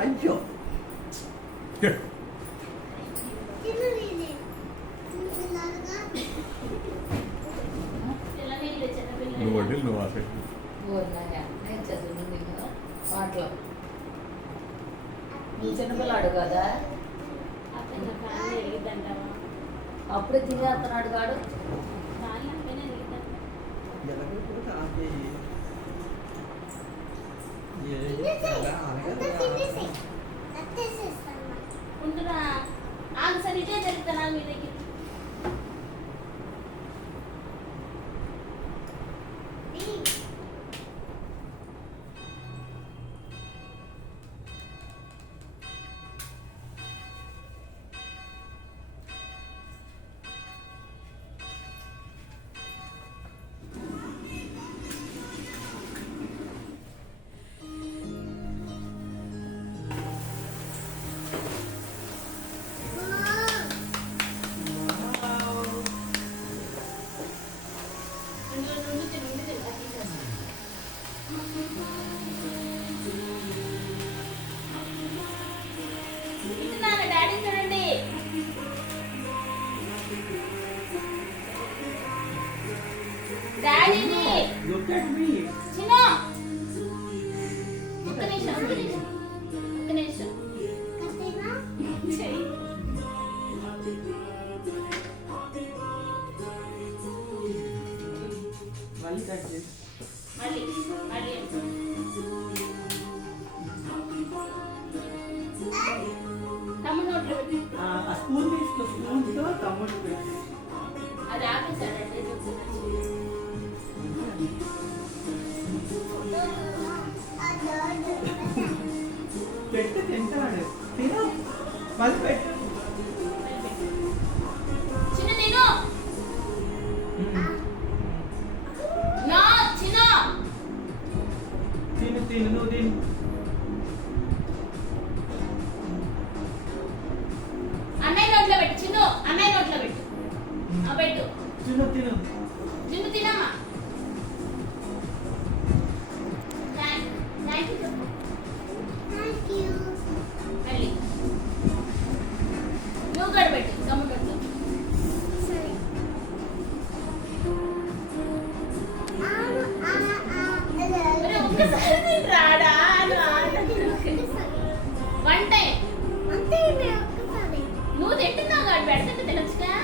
అయ్యో నువ్వు వడ్డీ నువ్వు ఆసక్తి పాటలు నీ చిన్నపిల్లాడు కదా అప్పుడే తినేస్తున్నాడు కాడు ఉంటున్నా సరే ఇదే జరుగుతున్నా మీ దగ్గర డాడీ చూడండి డాడీని చిన్న ఒక్క నిమిషం చెయ్యి మళ్ళీ కట్ చేసి మళ్ళీ తమ్ముడు నోట్లో పెట్టి ఆ స్పూన్ తీసుకో స్పూన్తో తమ్ముడు పెట్టి అది ఆపేశాడంటే పెట్టు తింటాడు తిను మళ్ళీ పెట్టు చిన్న తిను నా చిన్న తిను నువ్వు తిను అన్నయ్య నోట్లో పెట్టు చిన్న అన్నయ్య నోట్లో పెట్టు పెట్టు తిను చిన్న తినమ్మా మళ్ళీ నువ్వు కూడా పెట్టు గమ్ముకుంటూ ఒక్కసారి రాడా వన్ టైం నువ్వు తింటున్నావు కాదు పెడతంటే తినొచ్చుగా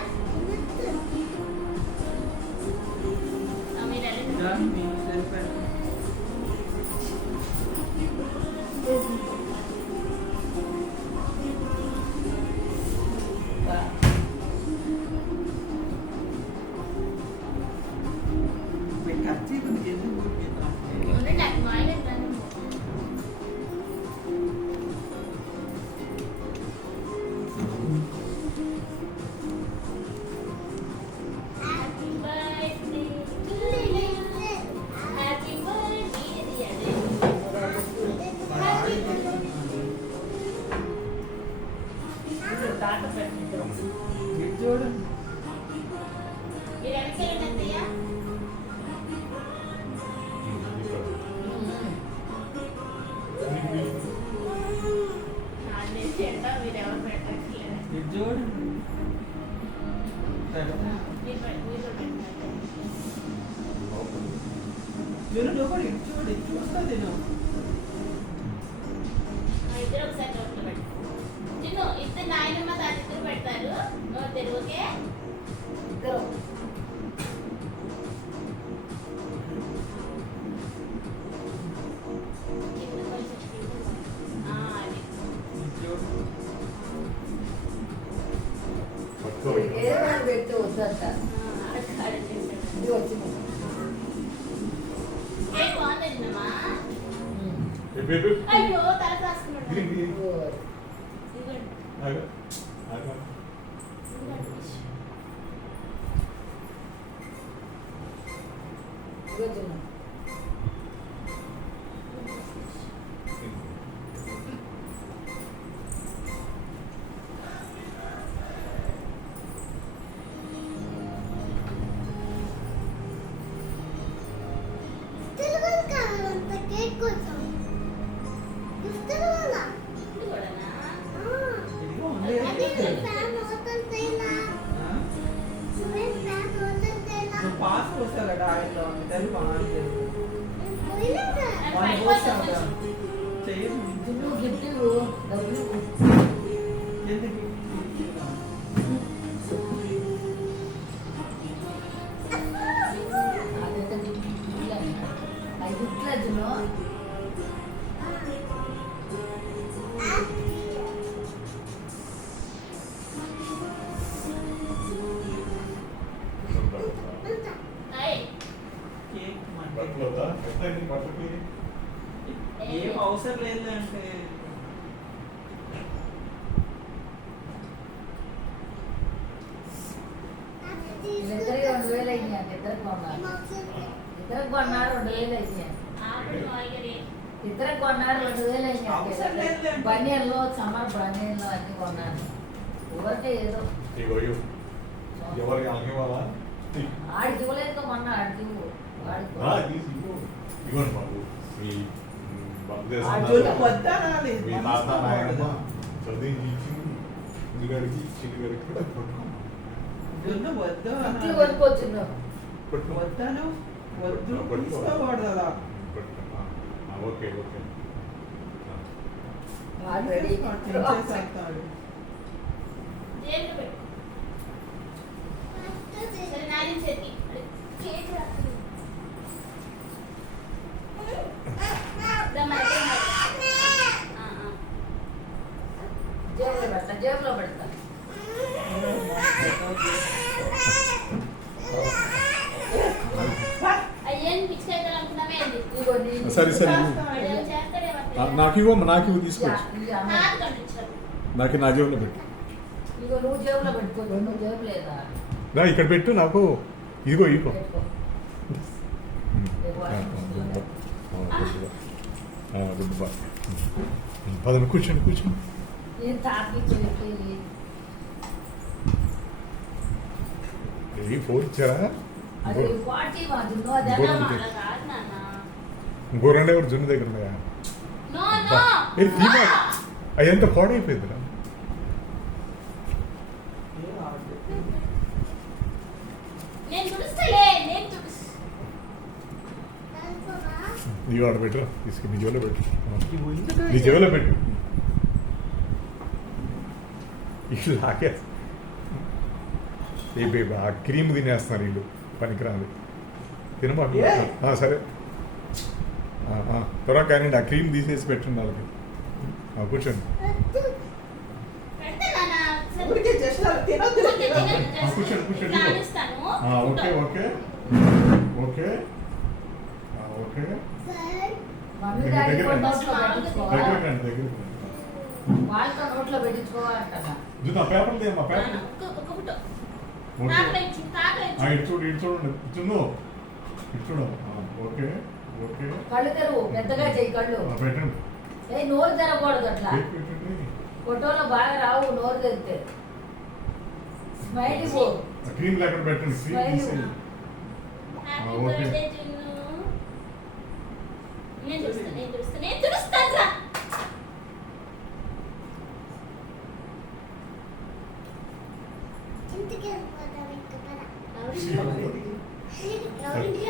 మీరు ఖర్చు నాకు మాయగా చూడు మీరు వెనకెళ్ళండియ్యా మీరు ఎవరు పెట్టట్లేదు చూడు నువ్వు కూడా చూడు చూస్తా తిను ఇద్దరు ఒకసారి నోట్లో పెట్టు చిన్ను ఇద్దరు నాయనమ్మ తాత ఇద్దరు పెడతారు నోరు తెరువుకే ఇద్దరు కింద కొంచెం అది ఏదైనా పెట్టి వద్దంట ఇది వచ్చింది ఏ బాగుంది చిన్నమ్మా అయ్యో తల రాసుకున్నాడు వచ్చింది పాస్ వస్తా కదా ఆయనలో దాన్ని బాగుంది అది వాళ్ళు పైకి పోస్తాం వస్తుంది. కదా చెయ్యదు నువ్వు గిఫ్ట్ ఇవ్వు, డబ్బులు ఇవ్వు. ఎందుకు అదైతే గిఫ్ట్లు అన్న. అవి గిఫ్ట్లు అర్జును. అయ్, కేక్ బట్టలు వద్దా? ఎంత అయింది బట్టలకి? ఏం అవసరం లేదు అంటే వీళ్ళిద్దరికి 2000 అయింది అంట. ఇద్దరికి కొన్నారు. ఇద్దరికి కొన్నారు 2000 అయింది అంట. ఆవిడ మాయగరే. ఇద్దరికి కొన్నారు 2000 అయింది అవసరం లేదు. అంట. బనియన్లో సమ్మర్ బనియన్లో అన్ని కొన్నాను. ఎవరికే ఏదో ఇగో ఇవ్వు. ఎవరికి వాళ్ళకి ఇవ్వాలా? ఆడికి ఇవ్వలేదు మొన్న ఆడికి ఇవ్వు. ఆ, వాడికి తీసి ఇవ్వు. ఇవ్వండి బాబు. మీ బంధుదేశం ఆ ఉన్నారు. జోలు వద్దా రాలేదు మీ తాత నాయనమ్మ చదివి చిన్నగాడికి చిన్నగాడికి కూడా పట్టుకోమ్మా. జొన్న వద్దు ఇంటికి కొనుక్కొచ్చున్నావు. పట్టుకో. వద్దాను వద్దు పట్టుకో. తీసుకోకూడదు అలా పట్టుకో. ఓకే ఓకే ఆల్రెడీ చేసేస్తాడు జేబులో పెట్టు. సరే, నాని చేతి. కేక్ రాత్రి. దమ్మా, దమ్మా. ఆ, ఆ. జేబులో పెడతా. అయ్యేం పిచ్చికాయ అనుకున్నామే ఏంది? ఇదిగో నీ- సరే సరే ఇవ్వు. వాడేమో చేస్తాడేమో తెలియదు. నాకు ఇవ్వమ్మా, నాకు ఇవ్వు తీసుకోవచ్చు. ఈ అమ్మ. నాకు కనిపించదు. నాకు నా జేబులో పెట్టు. ఇదిగో నువ్వు జేబులో పెట్టుకో. నువ్వు జేబు లేదా రా ఇక్కడ పెట్టు నాకు. ఇదిగో ఇదిగో. పెట్టుకో. గుడ్ బా. పదను కూర్చోండి కూర్చోండి. నేను తాకి చెప్పి ఏ ఫోన్ ఇచ్చారా? అది పార్టీ మాది నువ్వు అది గోధుమ ఎలా పిండి. అలా కాదు నాన్న. గోరండే ఎవరు జున్ను దగ్గర ఉన్నాయా? No, no. ఏ తీమా అవి ఎంత పాడైపోయిందిరా. నేను తుడుస్తలే, నేను తుడుస్. నీవు ఆడ పెట్టరా తీసుకుని నీ జోలో పెట్టు. నీ జోలో పెట్టు. ఇలాగే ఏ బేబీ ఆ క్రీమ్ తినేస్తున్నారు వీళ్ళు పనికిరాదు. తినబాకు. సరే త్వరగా కానీ ఆ క్రీమ్ తీసేసి పెట్టండి వాళ్ళకి. కూర్చోండి. పెడతా నాన్న. సరే. ఊరికే జస్ట్ అలా తినొద్దు ఊరికే తినొద్దు, just కూర్చోండి, కూర్చోండి. ఇట్లా అనిస్తాను. Okay okay okay okay mummy దగ్గర డాడీ కూడా దగ్గర నోట్లో పెట్టించుకోవాలి. దగ్గర రండి దగ్గర వాళ్ళతో నోట్లో పెట్టించుకోవాలంట. జున్ను ఆ పేపర్ తీయమ్మా నాన్న, పేపర్. ఒక్క ఫోటో. ఓకే తాతలో ఇచ్చి, తాతలో ఇచ్చి. ఇటు చూడు ఇటు చూడండి జున్ను ఇటు చూడు. ఓకే ఓకే కళ్ళు తెరువు పెద్దగా చెయ్యి కళ్ళు. పెట్టండి. ఏ నోరు తెరకూడదు అట్లా. పెట్టండి. ఫోటోలో బాగా రావు నోరు తెరితే. స్మైల్ ఇవ్వు. క్రీమ్ లేకుండా పెట్టండి. క్రీమ్ స్మైల్ తీసేయండి. ఇవ్వు. Happy okay. బర్త్డే జున్ను. నేను తుడుస్తా, నేను తుడుస్తా, నేను తుడుస్తాను రా.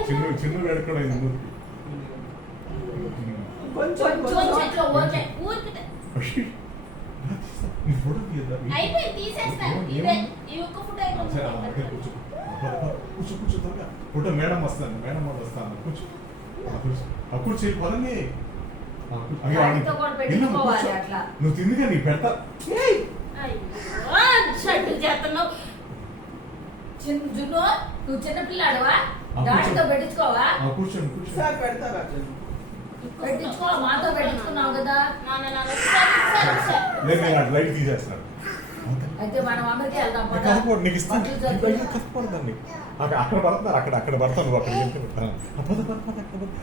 చిన్న చిన్న వేడుకోవడం ముందుకి. కొంచెం కొంచెం ఇట్లా ఓకే, ఊరికితే. ఫోటో తీయద్దా? అయిపోయింది, తీసేస్తాను. ఇదే ఈ ఒక్క ఫోటో సరే అక్కడ కూర్చో. కూర్చో కూర్చో త్వరగా. ఫోటో మేడం వస్తాను, మేడం వాళ్ళు వస్తాను. కూర్చో కూర్చో పదండి. వాటితో కూడా పెట్టుకోవాలి అట్లా. నువ్వు తిందిగా నీ పెడతా. ఏయ్ అయ్యో, షట్టు చేస్తున్నావు. జున్ను నువ్వు చిన్నపిల్లాడవా? ఆ, డాడీతో కూర్చో. పెట్టించుకోవా? కూర్చోండి కూర్చోండి. సార్ పెడతారా జొన్న పెట్టించుకో. మాతో పెట్టించుకున్నావు కదా. నాన్న, నాన్న, ఒకసారి. నేను నేను లైట్ తీసేస్తాను. అయితే మనం అందరికీ వెళ్దాం పద. కథపడు నీకు ఇస్తాను. బట్టలు సర్దుకో. కథపడదండి. అక్కడ పడుతున్నారు, అక్కడ పడతాను. అక్కడ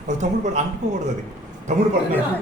వెళ్తే తమ్ముడు పడు అంటుకోకూడదు అది. తమ్ముడు పడుతున్నాడు.